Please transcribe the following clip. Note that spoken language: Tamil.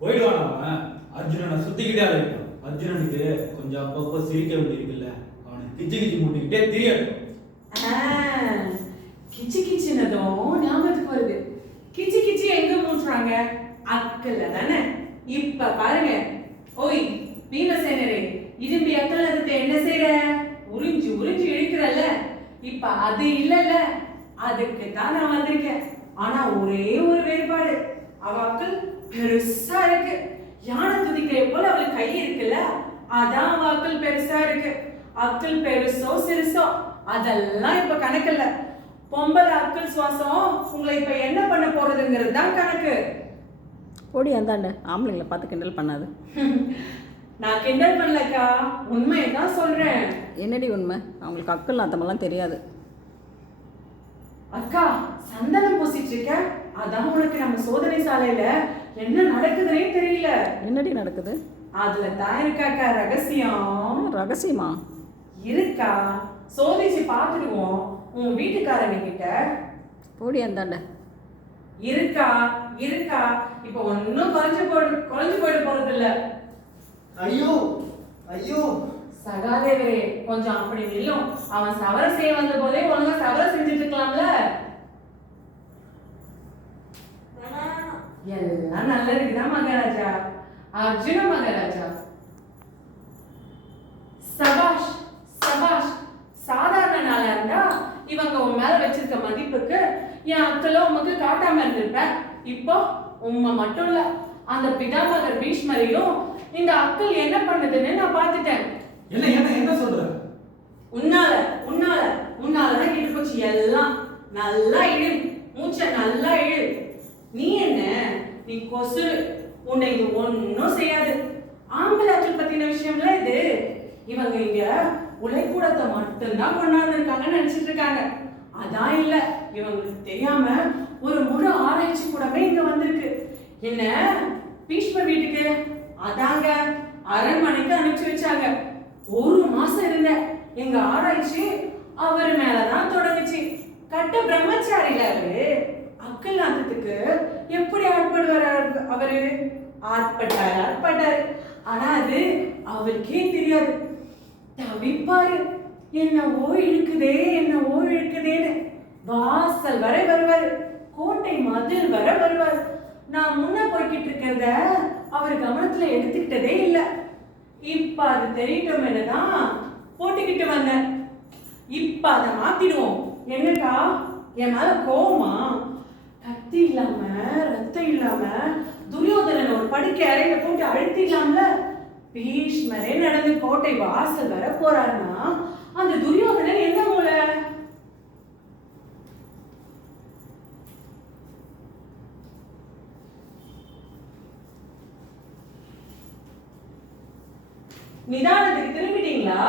போயிடுவான் அவன். அர்ஜுனனை சுத்திக்கிட்டே அழைப்பான். அர்ஜுனனுக்கு கொஞ்சம் அப்பப்போ சிரிக்க வேண்டியிருக்குல்ல, அவனுக்கு கிச்சு கிச்சு மூட்டிக்கிட்டே தெரியட்டும். கிச்சு கிச்சுனதும் ஞாபகத்துக்கு வருது. கிச்சு கிச்சு எங்க மூட்டுறாங்க? அக்கல்ல தானே. இப்ப பாருங்க. ஓய் பீமசேனரே, இரும்பி அக்கல் அதுக்கு என்ன செய்யற? உறிஞ்சு உறிஞ்சு இழுக்கிறல்ல. இப்ப அது இல்லல்ல, அதுக்கு தான் நான் வந்திருக்கேன். ஆனா ஒரே ஒரு வேறுபாடு, அவ அக்கல் பெருசா இருக்கு. யானை துதிக்கிற போல அவளுக்கு கை இருக்குல்ல, அதான் அவ அக்கல் பெருசா இருக்கு. அக்கல் பெருசோ சிறுசோ அதெல்லாம் இப்ப கணக்கில்ல. பொம்பளை அக்கல் சுவாசம் உங்களை இப்ப என்ன பண்ண போறதுங்கிறது தான் கணக்கு. ஓடி அந்தாண்ட ஆம்பளைங்களை பார்த்து கிண்டல் பண்ணாது. நான் கிண்டல் பண்ணலக்கா, உண்மையை தான் சொல்றேன். என்னடி உண்மை? அவங்களுக்கு அக்கல் நாத்தமெல்லாம் தெரியாது. அக்கா சந்தனம் பூசிட்டு இருக்க, அதான் உனக்கு நம்ம சோதனை சாலையில என்ன நடக்குதுன்னே தெரியல. என்னடி நடக்குது? அதுல தான் இருக்காக்கா ரகசியம். ரகசியமா? இருக்கா, சோதிச்சு பார்த்துடுவோம் உன் வீட்டுக்காரங்க கிட்ட. ஓடி அந்தாண்ட. இருக்கா இருக்கா, இப்ப ஒன்னும் குறைஞ்சு போயிட போறது இல்ல. ஐயோ ஐயோ சகாதேவரே, கொஞ்சம் அப்படி நில்லும். அவன் சவர செய்ய வந்த போதே ஒழுங்கா சவர செஞ்சுட்டு இருக்கலாம்ல. எல்லாம் நல்லதுக்குதான் மகாராஜா. அர்ஜுன மகாராஜா. சபாஷ் சபாஷ். சாதாரண நாளா இருந்தா இவங்க உன் மேல வச்சிருக்க மதிப்புக்கு என் அக்கல உமக்கு காட்டாம இருந்திருப்பேன். இப்போ உண்மை மட்டும் இல்ல, அந்த பிதாமகர் பீஷ்மரையும் இந்த அக்கல் என்ன பண்ணுதுன்னு நான் பார்த்துட்டேன். என்ன என்ன என்ன சொல்ற? உன்னால உன்னால உன்னாலதான் கிட்டு போச்சு எல்லாம். நல்லா இழு, மூச்சை நல்லா இழு. நீ என்ன, நீ கொசுறு. உன்னை இது ஒன்னும் செய்யாது. ஆம்பளாக்கள் பத்தின விஷயம்ல இது. இவங்க இங்க உலைக்கூடத்தை மட்டும்தான் கொண்டாந்து இருக்காங்கன்னு நினைச்சிட்டு இருக்காங்க. அதான் இல்ல, இவங்களுக்கு தெரியாம ஒரு முழு ஆராய்ச்சி கூடமே இங்க வந்திருக்கு. என்ன பீஷ்மர் வீட்டுக்கு? அதாங்க அரண்மனைக்கு அனுப்பிச்சு வச்சாங்க. ஒரு மாசம் இருந்த எங்க ஆராய்ச்சி அவர் மேலதான் தொடங்குச்சு. கட்ட பிரம்மச்சாரில அவரு. அக்கல் நாத்தத்துக்கு எப்படி ஆட்படுவார் அவரு? ஆட்பட்டாரு. ஆனா அது அவருக்கே தெரியாது. தவிப்பாரு, என்னவோ இழுக்குதேன்னு. வாசல் வரை வருவாரு, கோட்டை மதில் வரை வருவாரு. நான் முன்ன போய்கிட்டு இருக்கிறத அவர் கவனத்துல எடுத்துக்கிட்டதே இல்ல. இப்ப அது தெரியட்டும் என்னதான் போட்டுக்கிட்டு வந்தேன். இப்ப அதை மாத்திடுவோம். என்னக்கா, என் மேல கோவமா? கத்தி இல்லாம ரத்தம் இல்லாம துரியோதனன் ஒரு படுக்கை அறையில போட்டு அழுத்திடலாம்ல. பீஷ்மரே நடந்து கோட்டை வாசல் வர போறாருன்னா அந்த துரியோதனன் எந்த மூலை? நிதானத்துக்கு திரும்பிட்டீங்களா?